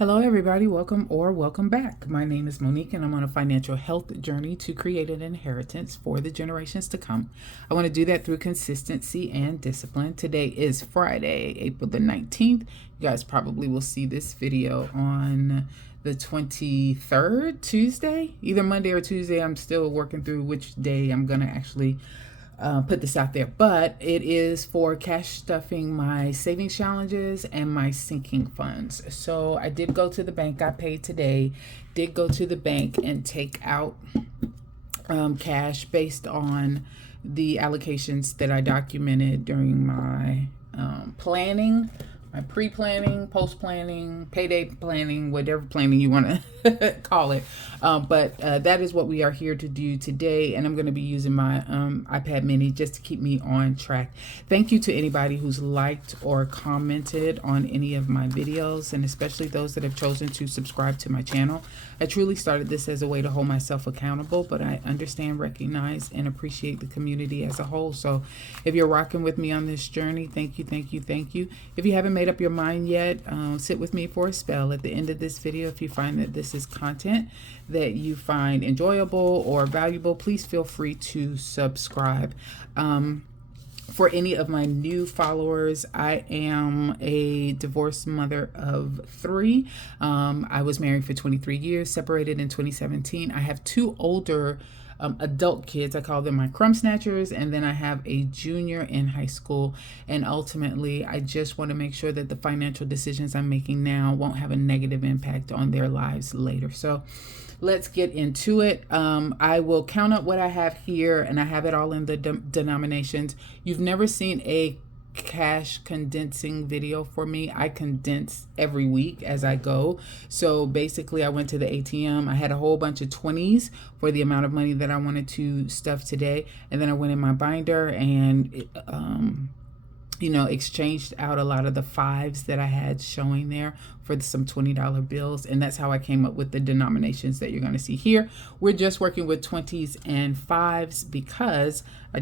Hello everybody, welcome or welcome back. My name is Monique and I'm on a financial health journey to create an inheritance for the generations to come. I want to do that through consistency and discipline. Today is Friday, April the 19th. You guys probably will see this video on the 23rd, Tuesday, either Monday or Tuesday. I'm still working through which day I'm going to actually put this out there, but it is for cash stuffing my savings challenges and my sinking funds. So I did go to the bank. I paid today, did go to the bank and take out cash based on the allocations that I documented during my planning, my pre-planning, post-planning, payday planning, whatever planning you want to call it. But that is what we are here to do today. And I'm going to be using my iPad mini just to keep me on track. Thank you to anybody who's liked or commented on any of my videos, and especially those that have chosen to subscribe to my channel. I truly started this as a way to hold myself accountable, but I understand, recognize, and appreciate the community as a whole. So if you're rocking with me on this journey, thank you, thank you, thank you. If you haven't made up your mind yet, sit with me for a spell. At the end of this video, if you find that this is content that you find enjoyable or valuable, please feel free to subscribe. For any of my new followers, I am a divorced mother of 3. I was married for 23 years, separated in 2017. I have 2 older adult kids. I call them my crumb snatchers, and then I have a junior in high school. And ultimately, I just want to make sure that the financial decisions I'm making now won't have a negative impact on their lives later. So let's get into it. I will count up what I have here, and I have it all in the denominations. You've never seen a cash condensing video for me. I condense every week as I go. So basically I went to the ATM. I had a whole bunch of 20s for the amount of money that I wanted to stuff today. And then I went in my binder and exchanged out a lot of the 5s that I had showing there for some $20 bills. And that's how I came up with the denominations that you're going to see here. We're just working with 20s and 5s because I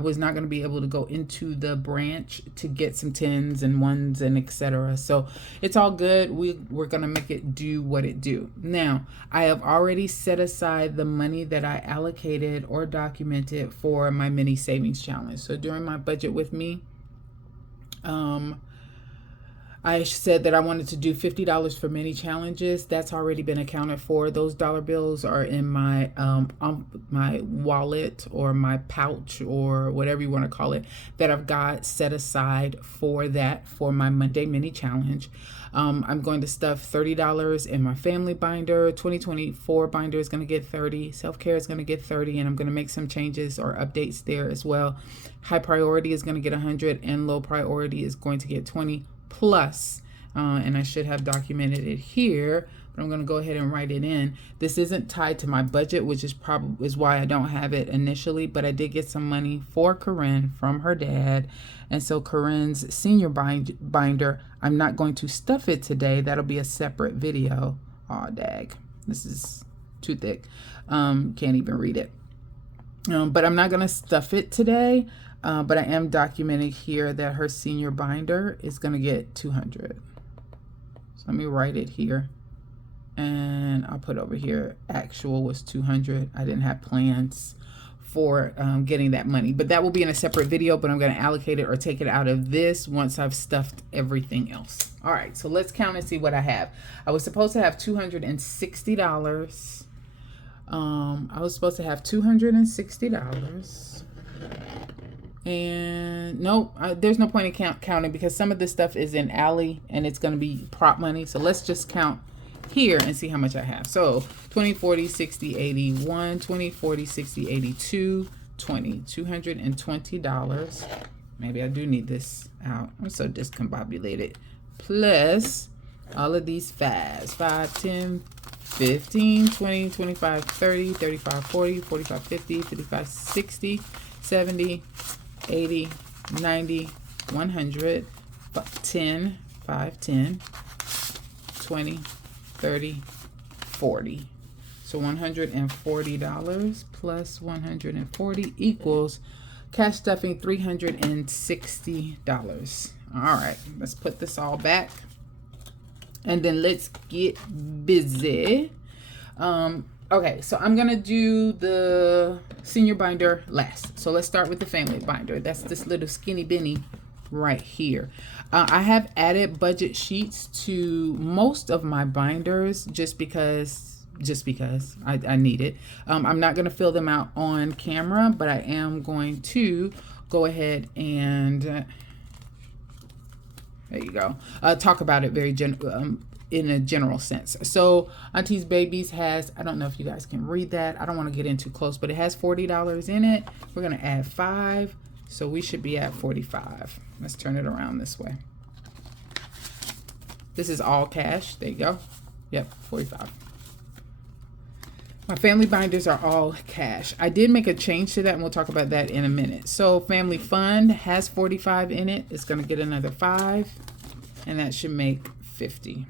was not going to be able to go into the branch to get some 10s and 1s and etc. So it's all good. We're going to make it do what it do. Now, I have already set aside the money that I allocated or documented for my mini savings challenge. So during my budget with me, I said that I wanted to do $50 for many challenges. That's already been accounted for. Those dollar bills are in my my wallet or my pouch or whatever you want to call it that I've got set aside for that for my Monday mini challenge. I'm going to stuff $30 in my family binder. 2024 binder is going to get 30. Self-care is going to get 30, and I'm going to make some changes or updates there as well. High priority is going to get 100, and low priority is going to get 20 plus. And I should have documented it here, but I'm going to go ahead and write it in. This isn't tied to my budget, which is why I don't have it initially, but I did get some money for Corinne from her dad. And so Corinne's senior binder, I'm not going to stuff it today. That'll be a separate video. Aw, dag. This is too thick. Can't even read it. But I'm not going to stuff it today. But I am documenting here that her senior binder is going to get 200. So let me write it here. And I'll put over here, actual was 200. I didn't have plans for getting that money, but that will be in a separate video, but I'm going to allocate it or take it out of this once I've stuffed everything else. All right, so let's count and see what I have. I was supposed to have $260. I was supposed to have $260. And no, there's no point in counting because some of this stuff is in alley and it's going to be prop money. So let's just count here and see how much I have. So 20, 40, 60, 80, 1, 20, 40, 60, 82, 20, $220. Maybe I do need this out. I'm so discombobulated. Plus all of these 5s, 5, 10, 15, 20, 25, 30, 35, 40, 45, 50, 55, 60, 70, 80, 90, 100, 10, 5, 10, 20, 30, 40. So $140 plus 140 equals cash stuffing $360. All right, let's put this all back And then let's get busy. Okay, so I'm gonna do the senior binder last. So let's start with the family binder. That's this little skinny binny right here. I have added budget sheets to most of my binders just because I need it. I'm not gonna fill them out on camera, but I am going to go ahead and there you go. Talk about it very in a general sense. So Auntie's Babies has, I don't know if you guys can read that. I don't want to get in too close, but it has $40 in it. We're going to add 5. So we should be at 45. Let's turn it around this way. This is all cash. There you go. Yep, 45. My family binders are all cash. I did make a change to that, and we'll talk about that in a minute. So Family Fund has 45 in it. It's going to get another 5, and that should make 50.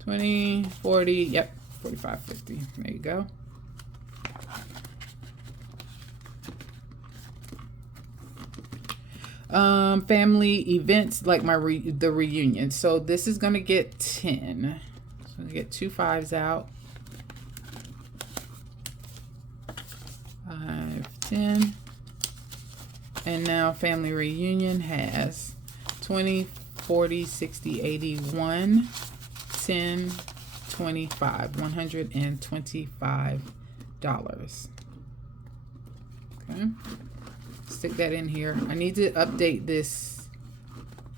20, 40, yep, 45, 50. There you go. Family events like the reunion. So this is going to get 10. So we get 2 5s out. 5, 10. And now family reunion has 20, 40, 60, 80, 1, 10, 25, $125. Okay. Stick that in here. I need to update this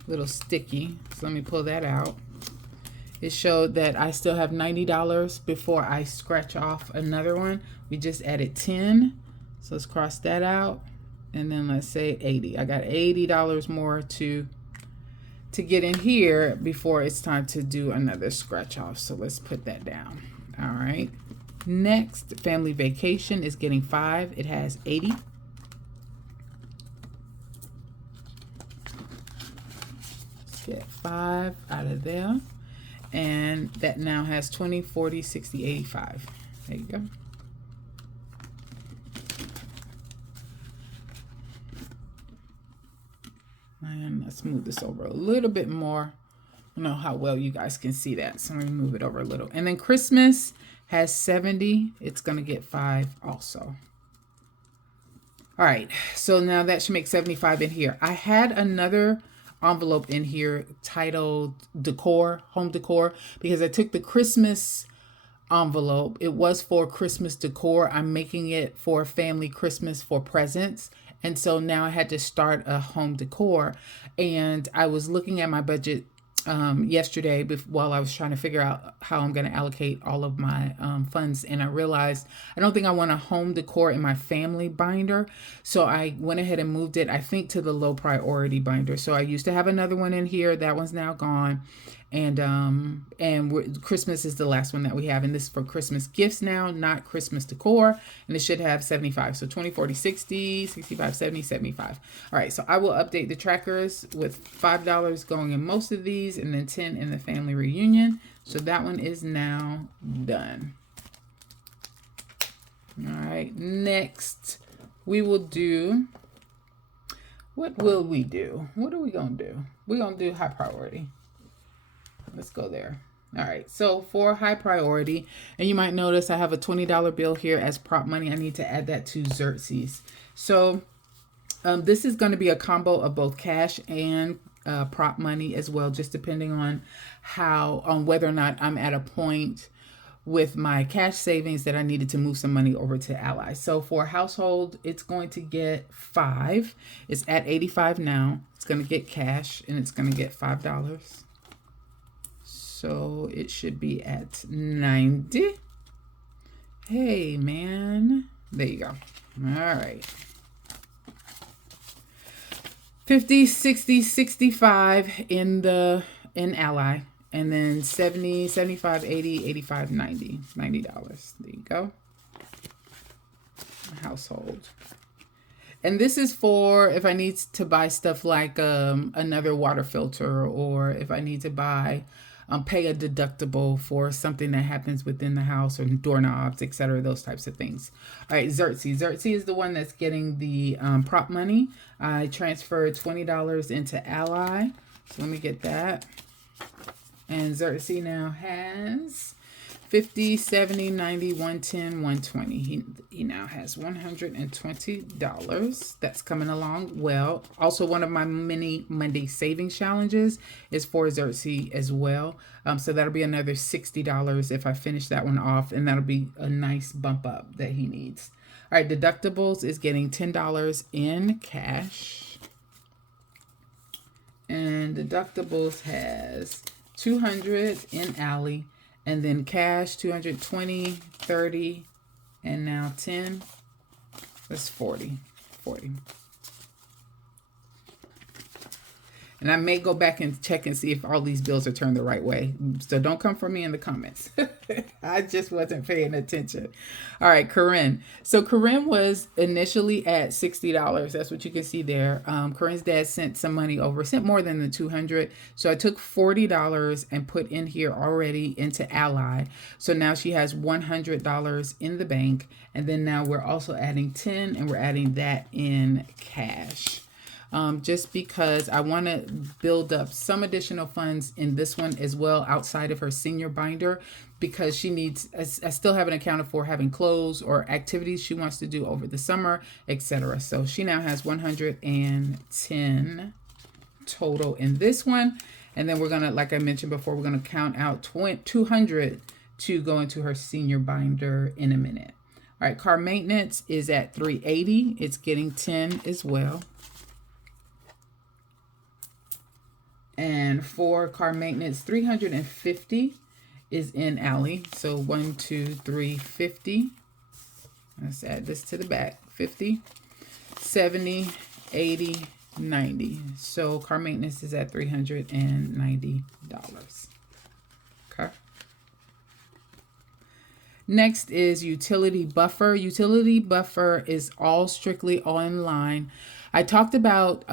little sticky. So let me pull that out. It showed that I still have $90 before I scratch off another one. We just added 10. So let's cross that out. And then let's say 80. I got $80 more to get in here before it's time to do another scratch off. So let's put that down. All right. Next, family vacation is getting 5. It has 80. Let's get 5 out of there. And that now has 20, 40, 60, 85. There you go. And let's move this over a little bit more. I don't know how well you guys can see that. So let me move it over a little. And then Christmas has 70. It's going to get 5 also. All right. So now that should make 75 in here. I had another envelope in here titled decor, home decor, because I took the Christmas envelope. It was for Christmas decor. I'm making it for family Christmas for presents. And so now I had to start a home decor. And I was looking at my budget yesterday while I was trying to figure out how I'm going to allocate all of my funds. And I realized I don't think I want a home decor in my family binder. So I went ahead and moved it, I think, to the low priority binder. So I used to have another one in here. That one's now gone. And Christmas is the last one that we have. And this is for Christmas gifts now, not Christmas decor. And it should have 75. So 20, 40, 60, 65, 70, 75. All right. So I will update the trackers with $5 going in most of these and then 10 in the family reunion. So that one is now done. All right. Next, we will do, what will we do? What are we going to do? We're going to do high priority. Let's go there. All right. So for high priority, and you might notice I have a $20 bill here as prop money. I need to add that to Xerxes. So this is going to be a combo of both cash and prop money as well, just depending on whether or not I'm at a point with my cash savings that I needed to move some money over to Ally. So for household, it's going to get 5. It's at 85 now. It's going to get cash and it's going to get $5. So it should be at 90. Hey, man. There you go. All right. 50, 60, 65 in Ally. And then 70, 75, 80, 85, 90. $90. There you go. Household. And this is for if I need to buy stuff like another water filter, or if I need to buy pay a deductible for something that happens within the house, or doorknobs, etc., those types of things. All right, Xerxes. Xerxes is the one that's getting the prop money. I transferred $20 into Ally. So let me get that. And Xerxes now has 50, 70, 90, 110, 120. He now has $120. That's coming along well. Also, one of my mini Monday savings challenges is for Xerxes as well. So that'll be another $60 if I finish that one off, and that'll be a nice bump up that he needs. All right, deductibles is getting $10 in cash. And deductibles has 200 in Alley. And then cash, 220, 30, and now 10. That's 40. And I may go back and check and see if all these bills are turned the right way. So don't come for me in the comments. I just wasn't paying attention. All right, Corinne. So Corinne was initially at $60. That's what you can see there. Corinne's dad sent some money over, sent more than the $200. So I took $40 and put in here already into Ally. So now she has $100 in the bank. And then now we're also adding 10, and we're adding that in cash. Just because I want to build up some additional funds in this one as well, outside of her senior binder, because she needs, I still haven't accounted for having clothes or activities she wants to do over the summer, etc. So she now has 110 total in this one. And then we're going to, like I mentioned before, we're going to count out 200 to go into her senior binder in a minute. All right, car maintenance is at $380. It's getting 10 as well. And for car maintenance, $350 is in Alley. So 1, 2, 3, 50. Let's add this to the back. 50, 70, 80, 90. So car maintenance is at $390. Okay. Next is utility buffer. Utility buffer is all strictly online. I talked about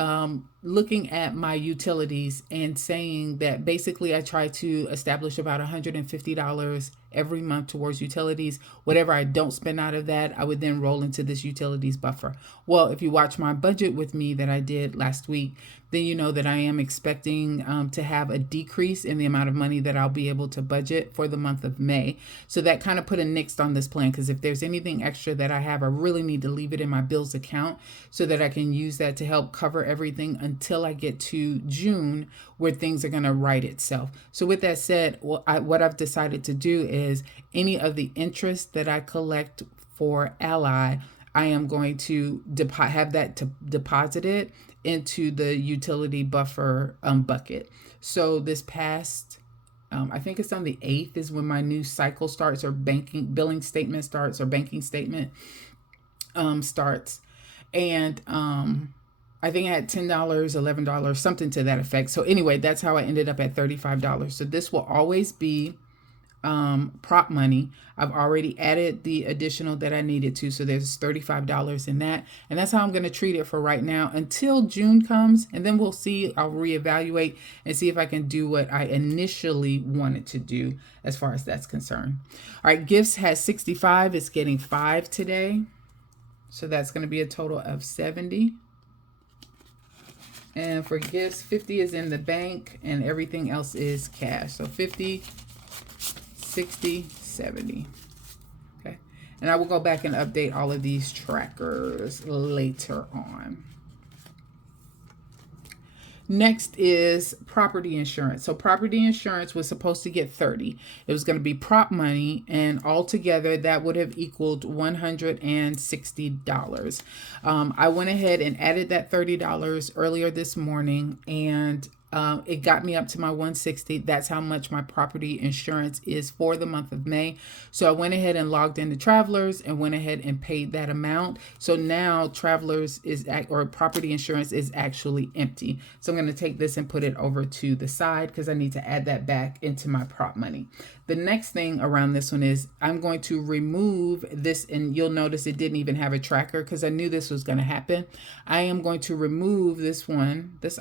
looking at my utilities and saying that basically I try to establish about $150 every month towards utilities. Whatever I don't spend out of that, I would then roll into this utilities buffer. Well, if you watch my budget with me that I did last week, then you know that I am expecting to have a decrease in the amount of money that I'll be able to budget for the month of May. So that kind of put a nix on this plan, because if there's anything extra that I have, I really need to leave it in my bills account so that I can use that to help cover everything until I get to June, where things are going to right itself. So with that said, what I've decided to do is any of the interest that I collect for Ally, I am going to have that deposited into the utility buffer bucket. So this past, I think it's on the 8th is when my new cycle starts, or billing statement starts, or banking statement starts. And I think I had $10, $11, something to that effect. So anyway, that's how I ended up at $35. So this will always be prop money. I've already added the additional that I needed to, so there's $35 in that, and that's how I'm going to treat it for right now until June comes, and then we'll see. I'll reevaluate and see if I can do what I initially wanted to do as far as that's concerned. All right, gifts has 65. It's getting 5 today, so that's going to be a total of 70. And for gifts, 50 is in the bank and everything else is cash. So 50, 60, 70. Okay. And I will go back and update all of these trackers later on. Next is property insurance. So property insurance was supposed to get 30. It was going to be prop money, and altogether that would have equaled $160. I went ahead and added that $30 earlier this morning, and it got me up to my 160. That's how much my property insurance is for the month of May. So I went ahead and logged into Travelers and went ahead and paid that amount. So now Travelers or property insurance is actually empty. So I'm going to take this and put it over to the side because I need to add that back into my prop money. The next thing around this one is I'm going to remove this, and you'll notice it didn't even have a tracker because I knew this was going to happen. I am going to remove this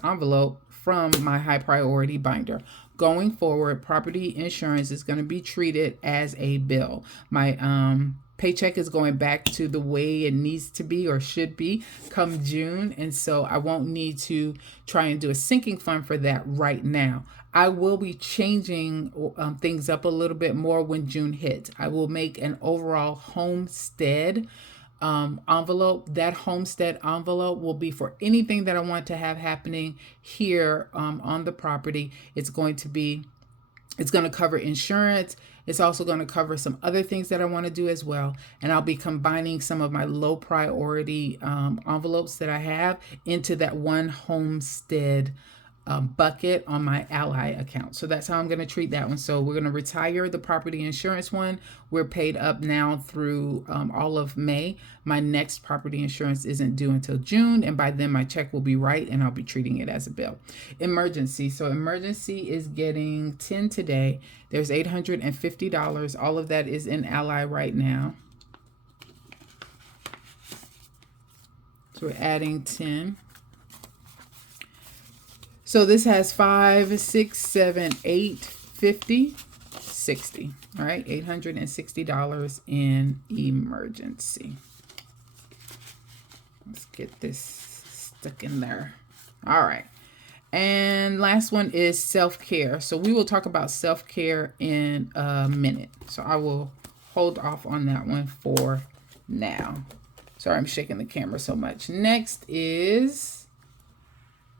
envelope from my high priority binder. Going forward, property insurance is going to be treated as a bill. My paycheck is going back to the way it needs to be or should be come June. And so I won't need to try and do a sinking fund for that right now. I will be changing things up a little bit more when June hits. I will make an overall homestead envelope. That homestead envelope will be for anything that I want to have happening here on the property. It's going to cover insurance. It's also going to cover some other things that I want to do as well. And I'll be combining some of my low priority envelopes that I have into that one homestead bucket on my Ally account. So that's how I'm going to treat that one. So we're going to retire the property insurance one. We're paid up now through all of May. My next property insurance isn't due until June, and by then my check will be right and I'll be treating it as a bill. Emergency. So emergency is getting 10 today. There's $850. All of that is in Ally right now. So we're adding 10. So this has 5, 6, 7, 8, 50, 60. All right, $860 in emergency. Let's get this stuck in there. All right. And last one is self-care. So we will talk about self-care in a minute. So I will hold off on that one for now. Sorry, I'm shaking the camera so much. Next is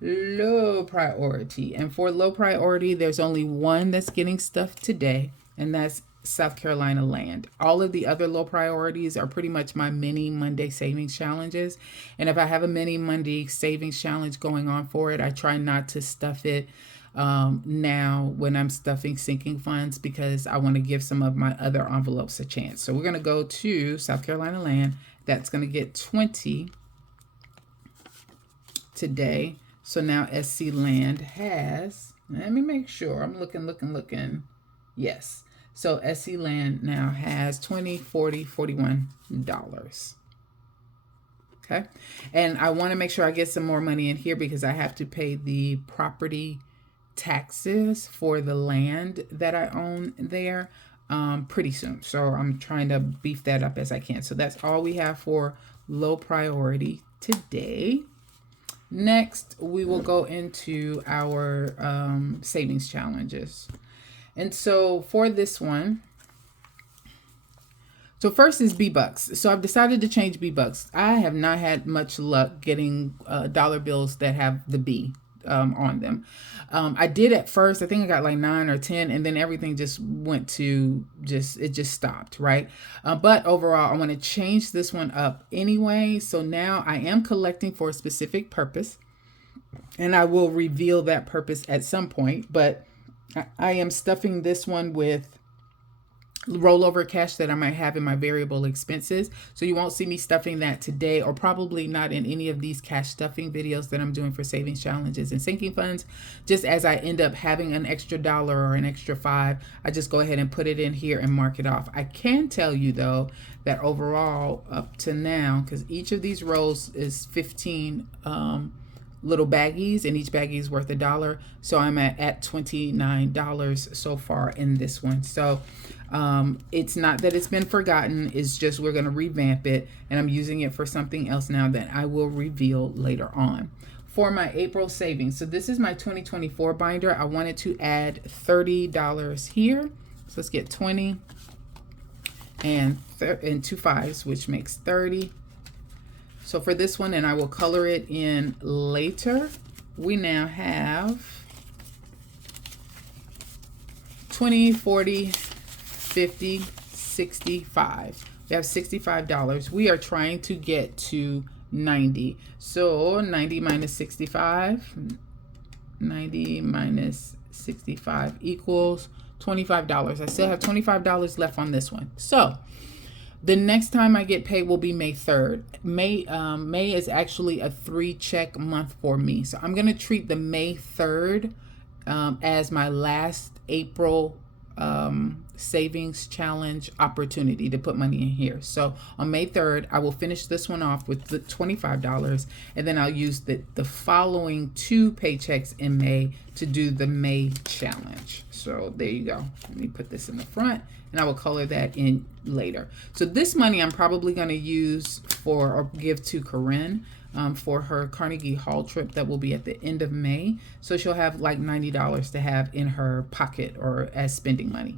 low priority. And for low priority, there's only one that's getting stuff today, and that's South Carolina land. All of the other low priorities are pretty much my mini Monday savings challenges. And if I have a mini Monday savings challenge going on for it, I try not to stuff it now when I'm stuffing sinking funds, because I want to give some of my other envelopes a chance. So we're going to go to South Carolina land. That's going to get 20 today. So now SC Land has, let me make sure, I'm looking. Yes. So SC Land now has $20, $40, $41. Okay. And I want to make sure I get some more money in here because I have to pay the property taxes for the land that I own there pretty soon. So I'm trying to beef that up as I can. So that's all we have for low priority today. Next, we will go into our savings challenges. And so for this one, so first is B-Bucks. So I've decided to change B-Bucks. I have not had much luck getting dollar bills that have the B on them. I did at first. I think I got like 9 or 10, and then everything just went to it just stopped, right? But overall, I want to change this one up anyway. So now I am collecting for a specific purpose, and I will reveal that purpose at some point. But I am stuffing this one with rollover cash that I might have in my variable expenses. So you won't see me stuffing that today, or probably not in any of these cash stuffing videos that I'm doing for savings challenges and sinking funds. Just as I end up having an extra $1 or an extra $5, I just go ahead and put it in here and mark it off. I can tell you though that overall up to now, because each of these rolls is 15 little baggies, and each baggie is worth $1. So I'm at $29 so far in this one. So it's not that it's been forgotten. It's just we're going to revamp it, and I'm using it for something else now that I will reveal later on. For my April savings, so this is my 2024 binder. I wanted to add $30 here. So let's get 20 and 2 5s, which makes 30. So for this one, and I will color it in later, we now have 20, 40, 50, 65. We have $65. We are trying to get to 90. So 90 minus 65, 90 minus 65 equals $25. I still have $25 left on this one. So the next time I get paid will be May 3rd. May is actually a 3-check month for me. So I'm going to treat the May 3rd as my last April savings challenge opportunity to put money in here. So on May 3rd, I will finish this one off with the $25, and then I'll use the following 2 paychecks in May to do the May challenge. So there you go. Let me put this in the front, and I will color that in later. So this money I'm probably going to use for, or give to Corinne, for her Carnegie Hall trip that will be at the end of May. So she'll have like $90 to have in her pocket or as spending money.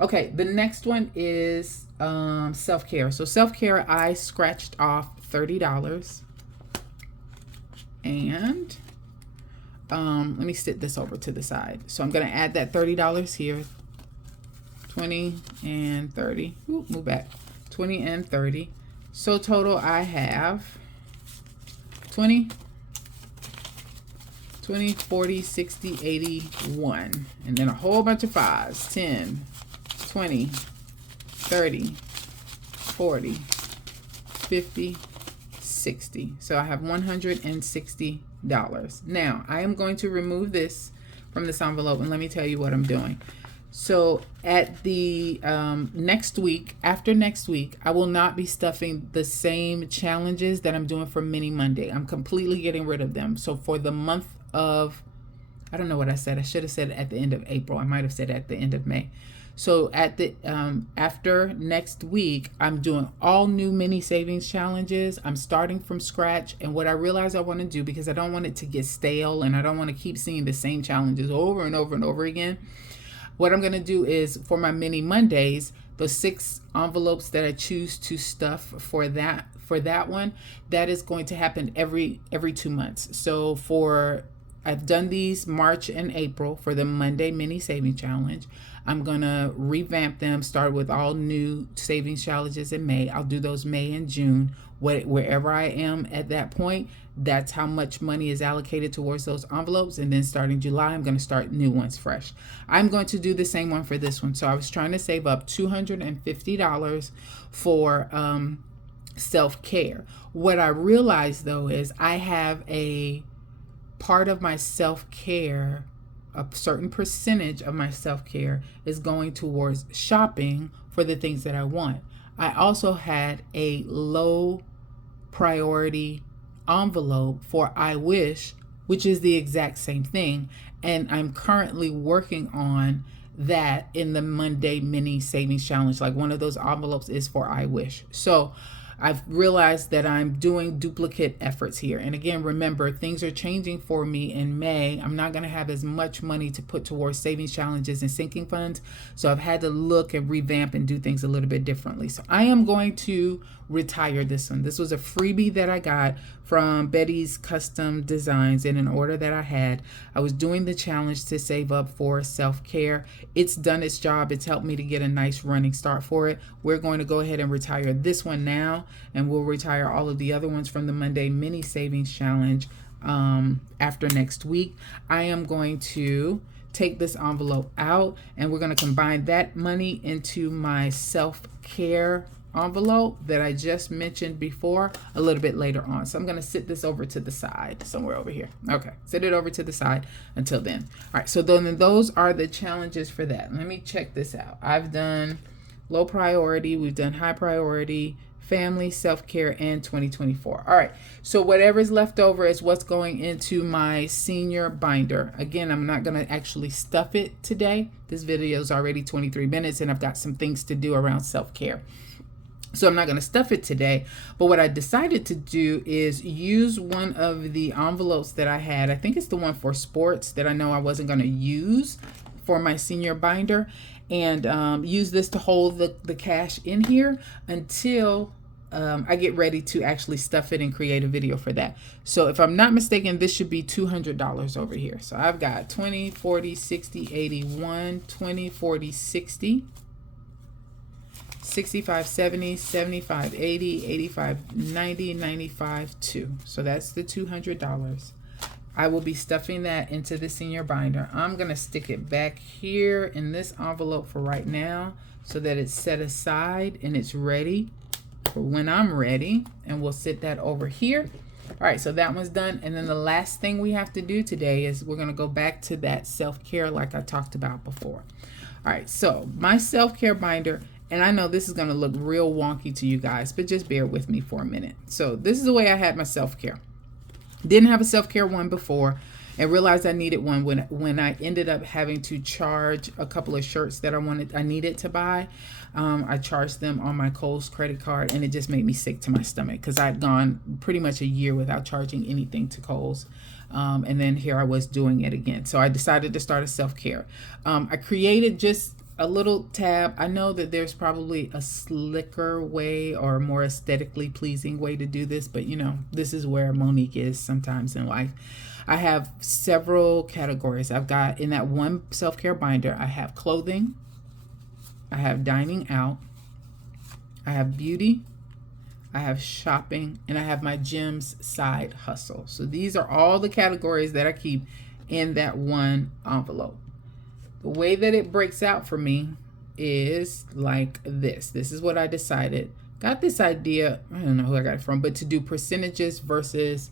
Okay, the next one is self-care. So self-care, I scratched off $30. And let me sit this over to the side. So I'm going to add that $30 here. 20 and 30. Ooh, move back. 20 and 30. So total I have 20, 40, 60, 81. And then a whole bunch of 5s. 10, 20, 30, 40, 50, 60. So I have $160. Now, I am going to remove this from this envelope, and let me tell you what I'm doing. So at the next week, after next week, I will not be stuffing the same challenges that I'm doing for Mini Monday. I'm completely getting rid of them. So for the month of, I don't know what I said. I should have said at the end of April. I might have said at the end of May. So at the after next week, I'm doing all new mini savings challenges. I'm starting from scratch. And what I realize I want to do, because I don't want it to get stale and I don't want to keep seeing the same challenges over and over and over again, what I'm going to do is for my Mini Mondays, the 6 envelopes that I choose to stuff for that one, that is going to happen every 2 months. So I've done these March and April for the Monday Mini Saving Challenge. I'm going to revamp them, start with all new savings challenges in May. I'll do those May and June. Wherever I am at that point, that's how much money is allocated towards those envelopes. And then starting July, I'm going to start new ones fresh. I'm going to do the same one for this one. So I was trying to save up $250 for self-care. What I realized though is I have a part of my self-care, a certain percentage of my self-care is going towards shopping for the things that I want. I also had a low priority envelope for I Wish, which is the exact same thing. And I'm currently working on that in the Monday Mini Savings Challenge. Like one of those envelopes is for I Wish. So I've realized that I'm doing duplicate efforts here. And again, remember, things are changing for me in May. I'm not going to have as much money to put towards savings challenges and sinking funds. So I've had to look and revamp and do things a little bit differently. So I am going to retire this one. This was a freebie that I got from Betty's Custom Designs in an order that I had. I was doing the challenge to save up for self-care. It's done its job. It's helped me to get a nice running start for it. We're going to go ahead and retire this one now, and we'll retire all of the other ones from the Monday Mini Savings Challenge after next week. I am going to take this envelope out, and we're going to combine that money into my self-care envelope that I just mentioned before a little bit later on. So I'm going to sit this over to the side, somewhere over here. Okay, sit it over to the side until then. All right, so then those are the challenges for that. Let me check this out. I've done low priority, we've done high priority, family, self-care, and 2024. All right, so whatever's left over is what's going into my senior binder. Again, I'm not going to actually stuff it today. This video is already 23 minutes, and I've got some things to do around self-care. So I'm not going to stuff it today, but what I decided to do is use one of the envelopes that I had. I think it's the one for sports that I know I wasn't going to use for my senior binder, and use this to hold the cash in here until I get ready to actually stuff it and create a video for that. So if I'm not mistaken, this should be $200 over here. So I've got 20, 40, 60, 81, 20, 40, 60. 65, 70, 75, 80, 85, 90, 95, 2. So that's the $200. I will be stuffing that into the senior binder. I'm going to stick it back here in this envelope for right now so that it's set aside and it's ready for when I'm ready. And we'll sit that over here. All right, so that one's done. And then the last thing we have to do today is we're going to go back to that self-care like I talked about before. All right, so my self-care binder, and I know this is going to look real wonky to you guys, but just bear with me for a minute. So this is the way I had my self-care. Didn't have a self-care one before, and realized I needed one when I ended up having to charge a couple of shirts that I needed to buy. I charged them on my Kohl's credit card, and it just made me sick to my stomach because I'd gone pretty much a year without charging anything to Kohl's. And then here I was doing it again. So I decided to start a self-care. I created just a little tab. I know that there's probably a slicker way or a more aesthetically pleasing way to do this, but you know, this is where Monique is sometimes in life. I have several categories. I've got in that one self-care binder, I have clothing, I have dining out, I have beauty, I have shopping, and I have my gym's side hustle. So these are all the categories that I keep in that one envelope. The way that it breaks out for me is like this. This is what I decided. Got this idea, I don't know who I got it from, but to do percentages versus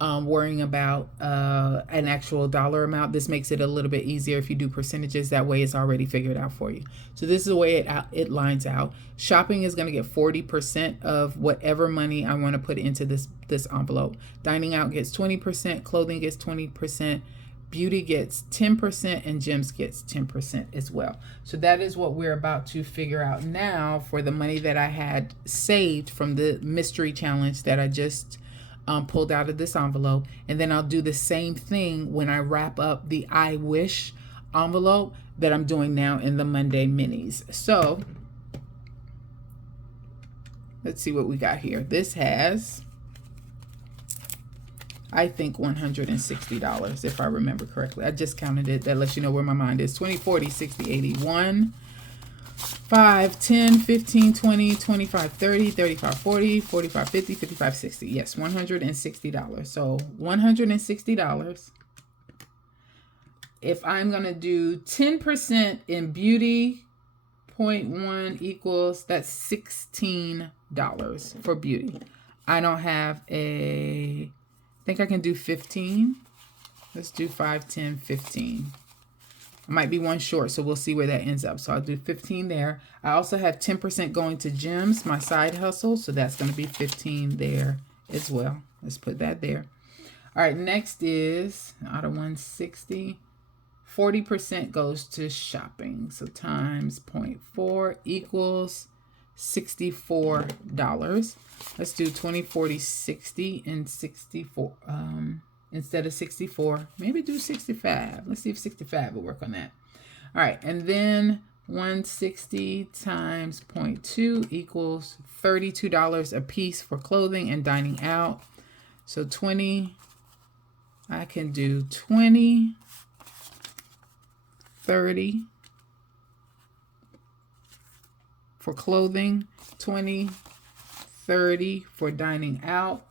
worrying about an actual dollar amount. This makes it a little bit easier if you do percentages. That way it's already figured out for you. So this is the way it lines out. Shopping is going to get 40% of whatever money I want to put into this envelope. Dining out gets 20%, clothing gets 20%, beauty gets 10%, and gyms gets 10% as well. So that is what we're about to figure out now for the money that I had saved from the mystery challenge that I just pulled out of this envelope. And then I'll do the same thing when I wrap up the I wish envelope that I'm doing now in the Monday minis. So let's see what we got here. This has, I think, $160 if I remember correctly. I just counted it. That lets you know where my mind is. 20, 40, 60, 80, 1, 5, 10, 15, 20, 25, 30, 35, 40, 45, 50, 55, 60. Yes, $160. So $160. If I'm going to do 10% in beauty, 0.1 equals, that's $16 for beauty. I don't have I think I can do 15. Let's do 5, 10, 15. I might be one short, so we'll see where that ends up. So I'll do 15 there. I also have 10% going to gyms, my side hustle. So that's going to be 15 there as well. Let's put that there. All right, next is out of 160, 40% goes to shopping. So times 0.4 equals $64. Let's do 20, 40, 60, and 64. Instead of 64, maybe do 65. Let's see if 65 will work on that. All right, and then 160 times 0.2 equals $32 a piece for clothing and dining out. So 20, I can do 20, 30 for clothing, 20, 30 for dining out.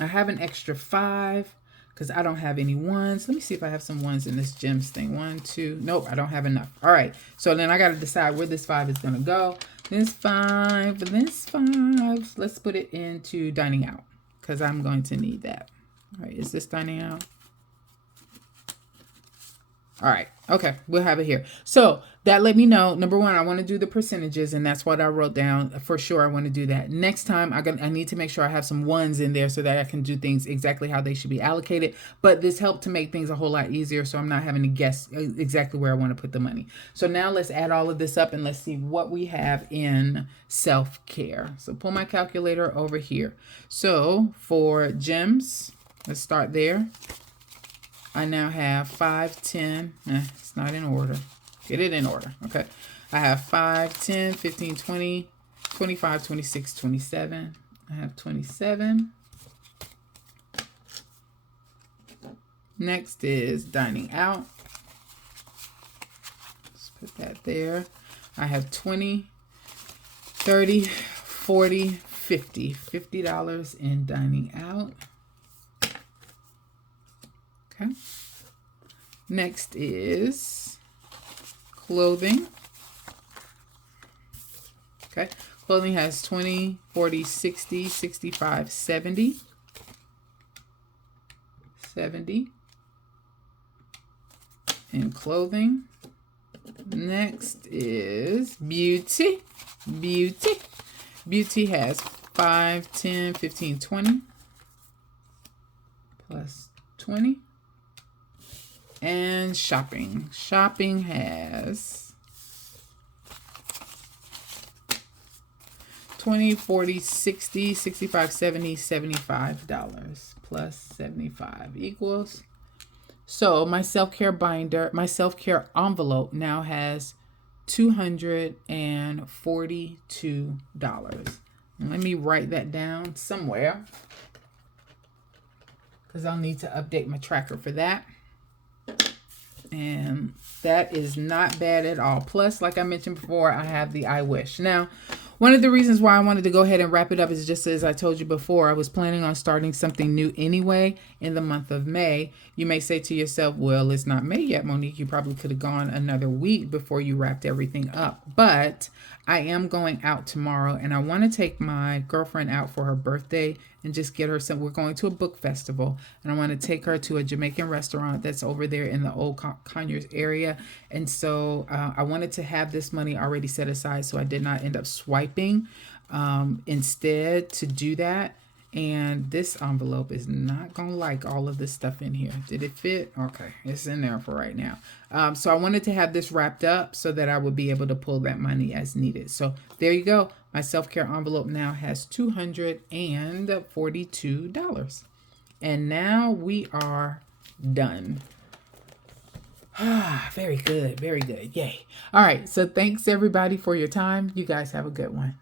I have an extra 5 because I don't have any ones. Let me see if I have some ones in this gyms thing. 1, 2. Nope, I don't have enough. All right. So then I got to decide where this 5 is going to go. This 5, this 5. Let's put it into dining out because I'm going to need that. All right. Is this dining out? All right. Okay. We'll have it here. So that let me know. Number one, I want to do the percentages, and that's what I wrote down. For sure, I want to do that. Next time, I need to make sure I have some ones in there so that I can do things exactly how they should be allocated. But this helped to make things a whole lot easier, so I'm not having to guess exactly where I want to put the money. So now let's add all of this up, and let's see what we have in self-care. So pull my calculator over here. So for gyms, let's start there. I now have 5, 10. It's not in order. Get it in order. Okay. I have 5, 10, 15, 20, 25, 26, 27. I have 27. Next is dining out. Let's put that there. I have 20, 30, 40, 50. $50 in dining out. Okay. Next is clothing. Okay. Clothing has 20, 40, 60, 65, 70. 70 in clothing. Next is Beauty. Beauty has 5, 10, 15, 20 plus 20. And Shopping. Shopping has 20, 40, 60, 65, 70, $75 plus 75 equals. So my self-care binder, my self-care envelope now has $242. Let me write that down somewhere because I'll need to update my tracker for that. And that is not bad at all. Plus, like I mentioned before, I have the I Wish. Now, one of the reasons why I wanted to go ahead and wrap it up is just as I told you before, I was planning on starting something new anyway in the month of May. You may say to yourself, well, it's not May yet, Monique. You probably could have gone another week before you wrapped everything up. But I am going out tomorrow, and I want to take my girlfriend out for her birthday and just get her some. We're going to a book festival, and I want to take her to a Jamaican restaurant that's over there in the old Conyers area. And so I wanted to have this money already set aside, so I did not end up swiping instead to do that. And this envelope is not going to like all of this stuff in here. Did it fit? Okay, it's in there for right now. So I wanted to have this wrapped up so that I would be able to pull that money as needed. So there you go. My self-care envelope now has $242. And now we are done. Very good. Very good. Yay. All right. So thanks everybody for your time. You guys have a good one.